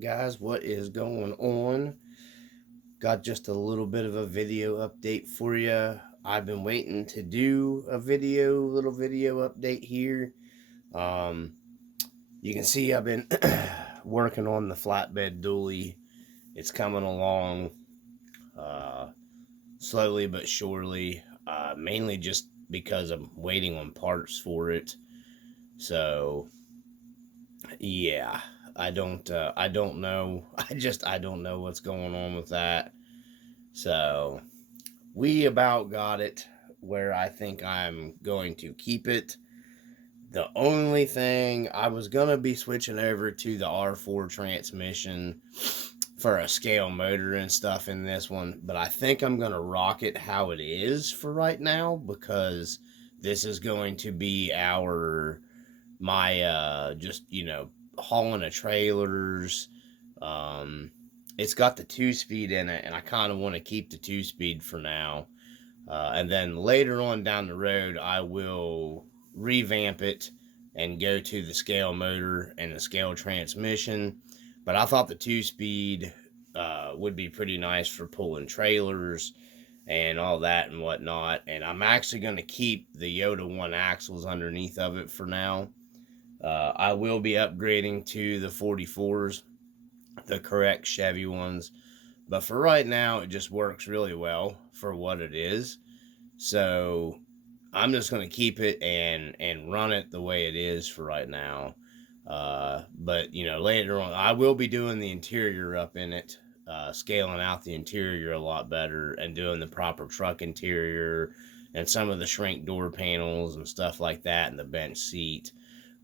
guys, what is going on? Got just a little bit of a video update for you. I've been waiting to do a little video update here. Um, you can see I've been working on the flatbed dually. It's coming along uh, slowly but surely, mainly just because I'm waiting on parts for it. So, yeah, I don't know. I don't know what's going on with that. So we about got it where I think I'm going to keep it. The only thing I was gonna be switching over to the R4 transmission for a scale motor and stuff in this one, but I think I'm gonna rock it how it is for right now because this is going to be my just hauling of trailers. um it's got the 2-speed in it, and I kind of want to keep the 2-speed for now, and then later on down the road I will revamp it and go to the scale motor and the scale transmission. But I thought the 2-speed would be pretty nice for pulling trailers and all that and whatnot. And I'm actually going to keep the Yoda 1 axles underneath of it for now. I will be upgrading to the 44s, the correct Chevy ones. But for right now, it just works really well for what it is. So I'm just going to keep it and run it the way it is for right now. But, later on, I will be doing the interior up in it, scaling out the interior a lot better and doing the proper truck interior and some of the shrink door panels and stuff like that, and the bench seat.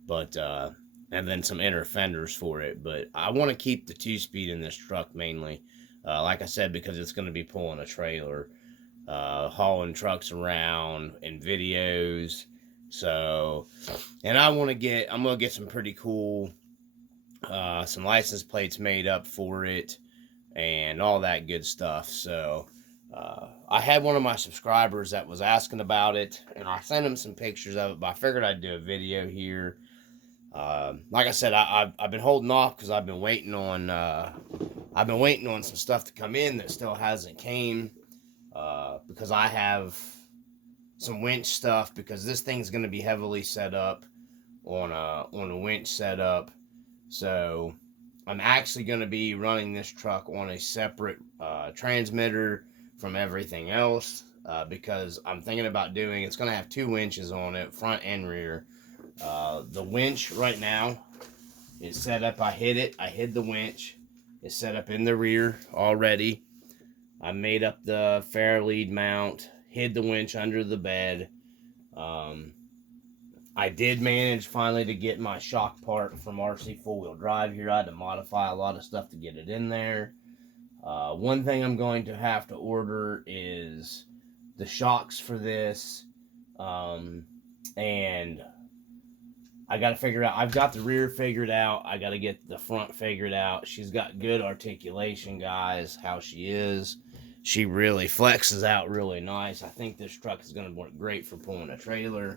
But and then some inner fenders for it. But I want to keep the 2-speed in this truck mainly, like I said, because it's going to be pulling a trailer, hauling trucks around in videos. So, and I'm gonna get some pretty cool, some license plates made up for it and all that good stuff. So, I had one of my subscribers that was asking about it, and I sent him some pictures of it, but I figured I'd do a video here. Like I said, I've been holding off because I've been waiting on some stuff to come in that still hasn't came. Because I have some winch stuff, because this thing's going to be heavily set up on a winch setup. So I'm actually going to be running this truck on a separate transmitter from everything else, because I'm thinking about it's going to have 2 winches on it, front and rear. The winch right now is set up. I hid the winch. It's set up in the rear already. I made up the fair lead mount, hid the winch under the bed. I did manage finally to get my shock part from RC Full Wheel Drive here. I had to modify a lot of stuff to get it in there. One thing I'm going to have to order is the shocks for this. And I got to figure out, I've got the rear figured out. I got to get the front figured out. She's got good articulation, guys, how she is. She really flexes out really nice. I think this truck is going to work great for pulling a trailer.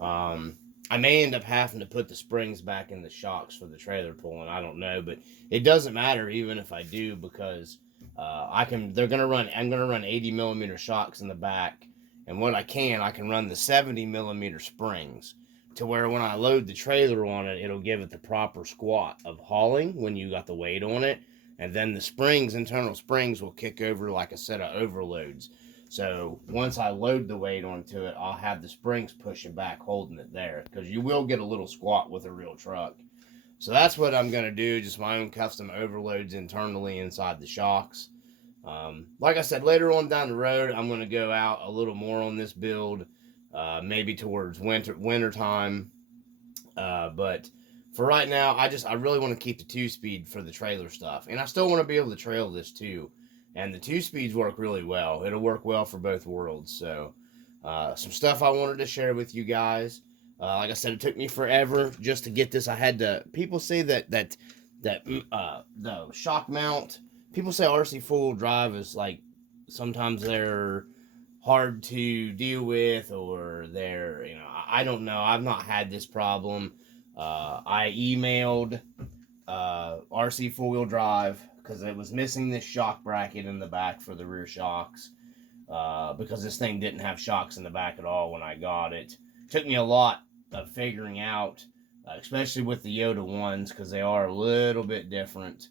I may end up having to put the springs back in the shocks for the trailer pulling. I don't know, but it doesn't matter even if I do, because I'm going to run 80 millimeter shocks in the back. And what I can run the 70 millimeter springs, to where when I load the trailer on it, it'll give it the proper squat of hauling when you got the weight on it. And then the internal springs will kick over like a set of overloads. So once I load the weight onto it, I'll have the springs pushing back, holding it there, because you will get a little squat with a real truck. So that's what I'm going to do, just my own custom overloads internally inside the shocks. Like I said, later on down the road, I'm going to go out a little more on this build, maybe towards winter time. But for right now, I really want to keep the 2-speed for the trailer stuff, and I still want to be able to trail this too. And the 2-speeds work really well. It'll work well for both worlds. So, some stuff I wanted to share with you guys. Like I said, it took me forever just to get this. People say that the shock mount. People say RC Full Drive is like, sometimes they're hard to deal with, or I don't know. I've not had this problem. I emailed RC four-wheel drive, because it was missing this shock bracket in the back for the rear shocks, because this thing didn't have shocks in the back at all when I got it. Took me a lot of figuring out, especially with the Yoda ones, because they are a little bit different.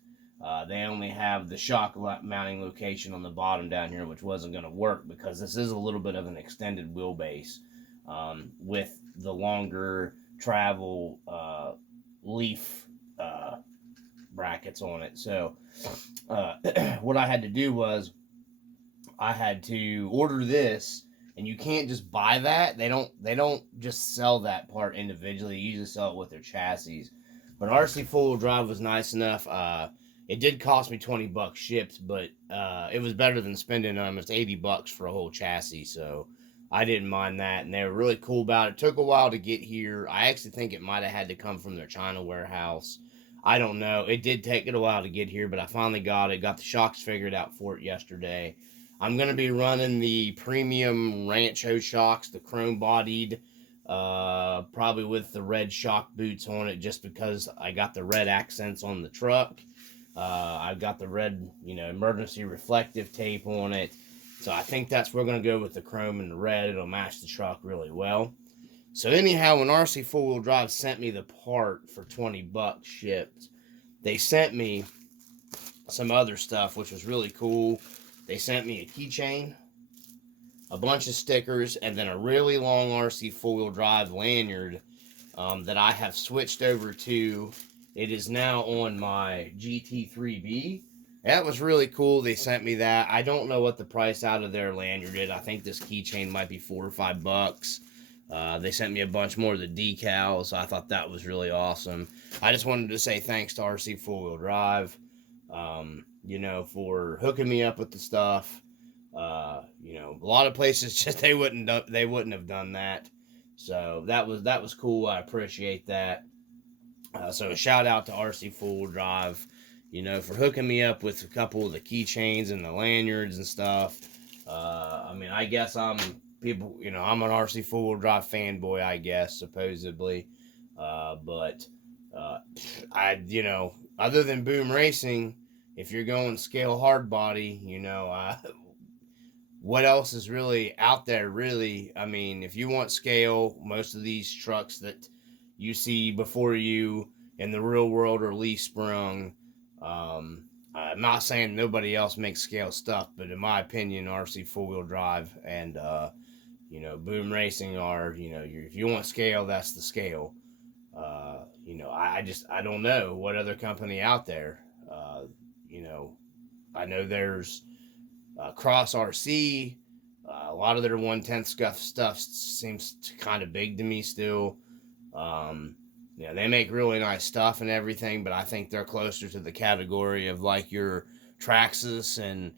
They only have the shock mounting location on the bottom down here, which wasn't going to work because this is a little bit of an extended wheelbase with the longer travel leaf brackets on it. So what I had to do was I had to order this, and you can't just buy that. They don't just sell that part individually. They usually sell it with their chassis. But RC four-wheel drive was nice enough. It did cost me $20 shipped, but it was better than spending almost $80 for a whole chassis. So I didn't mind that, and they were really cool about it. It took a while to get here. I actually think it might have had to come from their China warehouse. I don't know. It did take it a while to get here, but I finally got it. Got the shocks figured out for it yesterday. I'm going to be running the premium Rancho shocks, the chrome-bodied, probably with the red shock boots on it, just because I got the red accents on the truck. I've got the red, emergency reflective tape on it. So I think that's where we're going to go with the chrome and the red. It'll match the truck really well. So anyhow, when RC four-wheel drive sent me the part for $20 shipped, they sent me some other stuff, which was really cool. They sent me a keychain, a bunch of stickers, and then a really long RC four-wheel drive lanyard that I have switched over to. It is now on my GT3B. That was really cool. They sent me that. I don't know what the price out of their lanyard is. I think this keychain might be $4 or $5. They sent me a bunch more of the decals. I thought that was really awesome. I just wanted to say thanks to RC four-wheel drive, for hooking me up with the stuff. A lot of places just they wouldn't have done that. So that was cool. I appreciate that. So a shout out to RC four-wheel drive, for hooking me up with a couple of the keychains and the lanyards and stuff. I guess I'm an RC four-wheel drive fanboy, I guess, supposedly. But other than boom racing, if you're going scale hard body, what else is really out there, really? I mean, if you want scale, most of these trucks that you see before you in the real world are leaf sprung. I'm not saying nobody else makes scale stuff, but in my opinion, RC four-wheel drive and, boom racing are, if you want scale, that's the scale. I don't know what other company out there. I know there's Cross RC. A lot of their 1/10 stuff seems kind of big to me still. They make really nice stuff and everything, but I think they're closer to the category of like your Traxxas and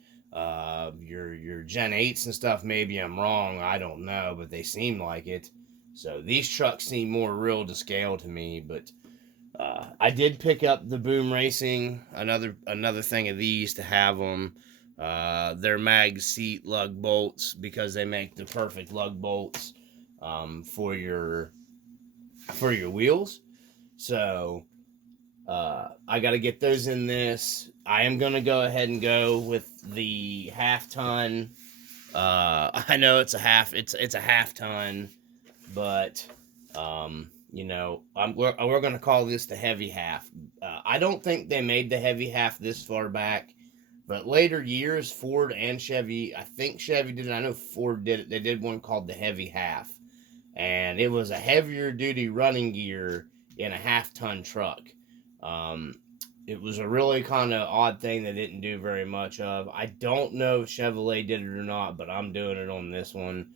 your Gen 8s and stuff. Maybe I'm wrong. I don't know, but they seem like it. So these trucks seem more real to scale to me, but I did pick up the Boom Racing, another thing of these to have them. They're mag seat lug bolts because they make the perfect lug bolts for your wheels. So I got to get those in this. I am going to go ahead and go with the half ton. I know it's a half ton, but we're going to call this the heavy half. I don't think they made the heavy half this far back, but later years, Ford and Chevy, I think Chevy did it. I know Ford did it. They did one called the heavy half, and it was a heavier duty running gear in a half-ton truck. It was a really kind of odd thing they didn't do very much of. I don't know if Chevrolet did it or not, but I'm doing it on this one.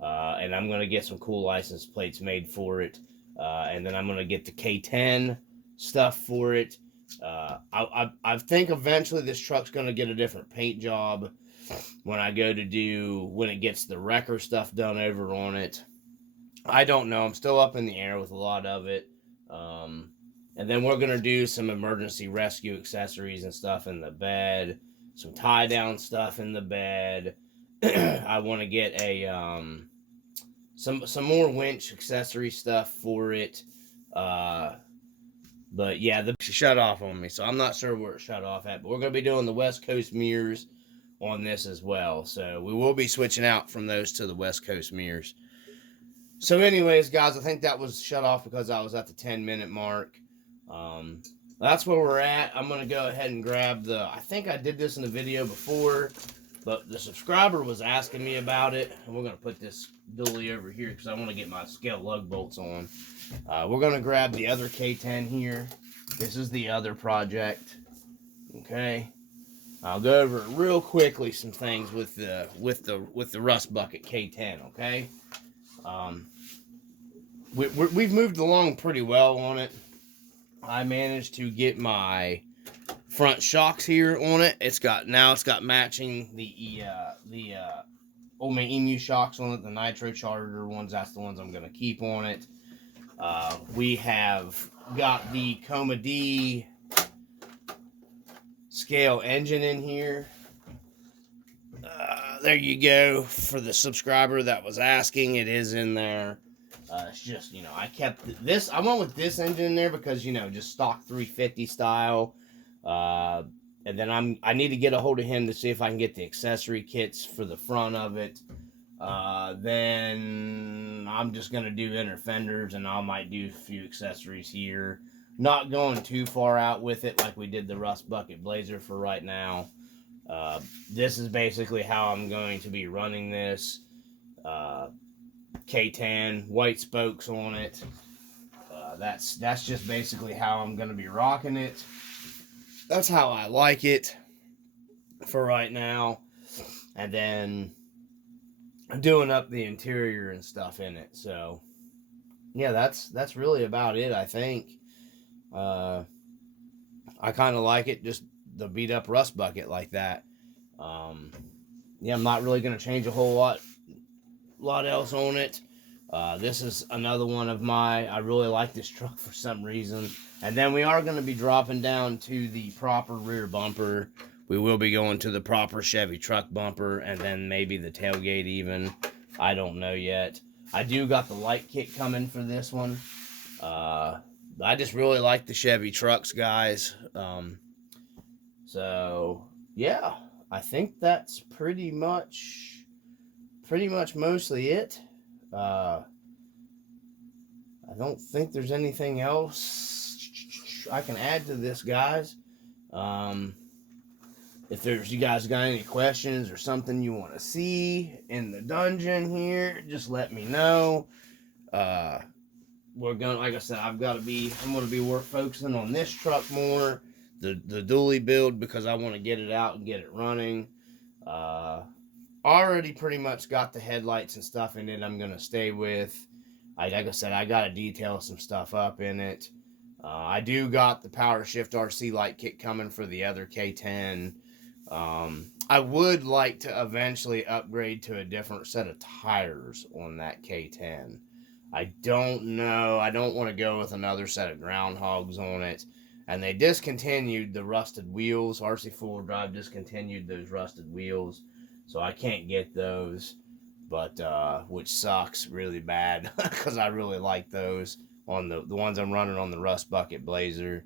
And I'm going to get some cool license plates made for it. And then I'm going to get the K10 stuff for it. I think eventually this truck's going to get a different paint job when it gets the wrecker stuff done over on it. I don't know. I'm still up in the air with a lot of it. And then we're going to do some emergency rescue accessories and stuff in the bed. Some tie-down stuff in the bed. I want to get some more winch accessory stuff for it. But yeah, the shut off on me, so I'm not sure where it shut off at. But we're going to be doing the West Coast mirrors on this as well. So we will be switching out from those to the West Coast mirrors. So anyways, guys, I think that was shut off because I was at the 10-minute mark. That's where we're at. I'm going to go ahead and grab I think I did this in the video before, but the subscriber was asking me about it. And we're going to put this dually over here because I want to get my scale lug bolts on. We're going to grab the other K10 here. This is the other project. Okay. I'll go over real quickly some things with the rust bucket K10, okay? We've moved along pretty well on it. I managed to get my front shocks here on it. It's got matching the Old Man Emu shocks on it, the Nitro Charger ones. That's the ones I'm gonna keep on it. We have got the Coma D scale engine in here. There you go. For the subscriber that was asking, it is in there. It's just, I kept this. I went with this engine in there because, just stock 350 style. And then I need to get a hold of him to see if I can get the accessory kits for the front of it. Then I'm just going to do inner fenders, and I might do a few accessories here. Not going too far out with it like we did the Rust Bucket Blazer for right now. This is basically how I'm going to be running this. K10, white spokes on it. That's just basically how I'm going to be rocking it. That's how I like it for right now. And then I'm doing up the interior and stuff in it. So, yeah, that's really about it, I think. I kind of like it, just the beat up rust bucket like that. Yeah, I'm not really going to change a whole lot else on it. This is another one of I really like this truck for some reason. And then we are going to be dropping down to the proper rear bumper. We will be going to the proper Chevy truck bumper, and then maybe the tailgate even. I don't know yet. I do got the light kit coming for this one. I just really like the Chevy trucks, guys. So yeah, I think that's pretty much mostly it. I don't think there's anything else I can add to this, guys. If you guys got any questions or something you want to see in the dungeon here, just let me know. We're gonna, like I said, I'm gonna be focusing on this truck more, the dually build, because I want to get it out and get it running. Already pretty much got the headlights and stuff in it I'm gonna stay with. Like I said, I gotta detail some stuff up in it. I do got the Power Shift RC light kit coming for the other K10. I would like to eventually upgrade to a different set of tires on that K10. I don't know. I don't want to go with another set of groundhogs on it. And they discontinued the rusted wheels. RC4 Drive discontinued those rusted wheels. So I can't get those. But, which sucks really bad. Because I really like those on the ones I'm running on the Rust Bucket Blazer.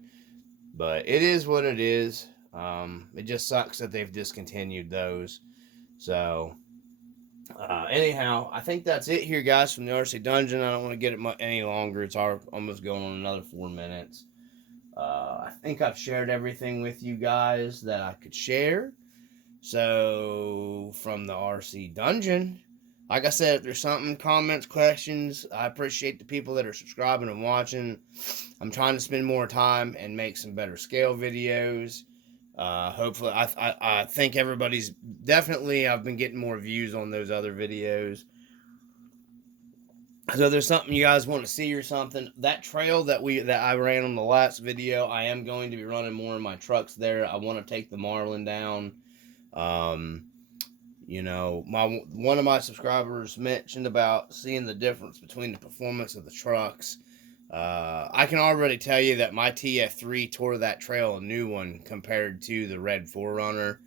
But it is what it is. It just sucks that they've discontinued those. So, anyhow, I think that's it here, guys, from the RC Dungeon. I don't want to get it any longer. It's almost going on another 4 minutes. I think I've shared everything with you guys that I could share. So, from the RC Dungeon, like I said, if there's something, comments, questions, I appreciate the people that are subscribing and watching. I'm trying to spend more time and make some better scale videos. Hopefully, I think everybody's definitely, I've been getting more views on those other videos. So if there's something you guys want to see or something, that trail that I ran on the last video, I am going to be running more of my trucks there. I want to take the Marlin down. One of my subscribers mentioned about seeing the difference between the performance of the trucks. I can already tell you that my TF3 tore that trail a new one compared to the Red 4Runner.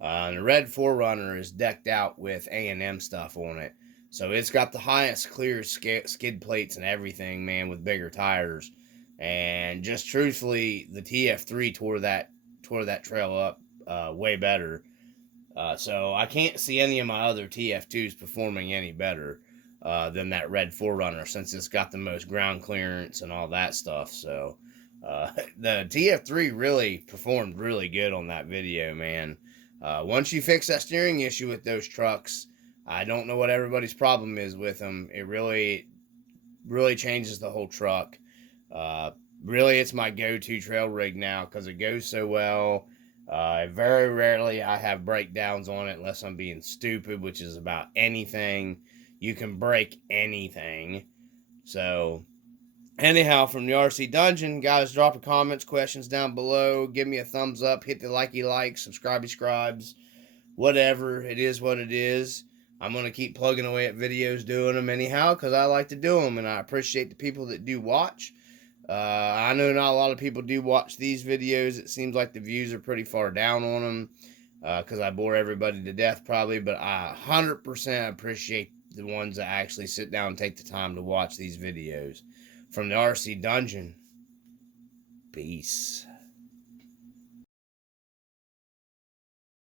The Red 4Runner is decked out with A&M stuff on it. So it's got the highest clear skid plates and everything, man, with bigger tires. And just truthfully, the TF3 tore that trail up way better. So I can't see any of my other TF2s performing any better than that red 4Runner, since it's got the most ground clearance and all that stuff. So the TF3 really performed really good on that video, man. Once you fix that steering issue with those trucks, I don't know what everybody's problem is with them. It really changes the whole truck. Really, it's my go-to trail rig now because it goes so well. Very rarely I have breakdowns on it unless I'm being stupid, which is about anything. You can break anything. So, anyhow, from the RC Dungeon, guys, drop your comments, questions down below. Give me a thumbs up, hit the likey, subscribes. Whatever, it is what it is. I'm going to keep plugging away at videos, doing them anyhow, because I like to do them, and I appreciate the people that do watch. I know not a lot of people do watch these videos. It seems like the views are pretty far down on them, because I bore everybody to death probably, but I 100% appreciate the ones that actually sit down and take the time to watch these videos. From the RC Dungeon, peace.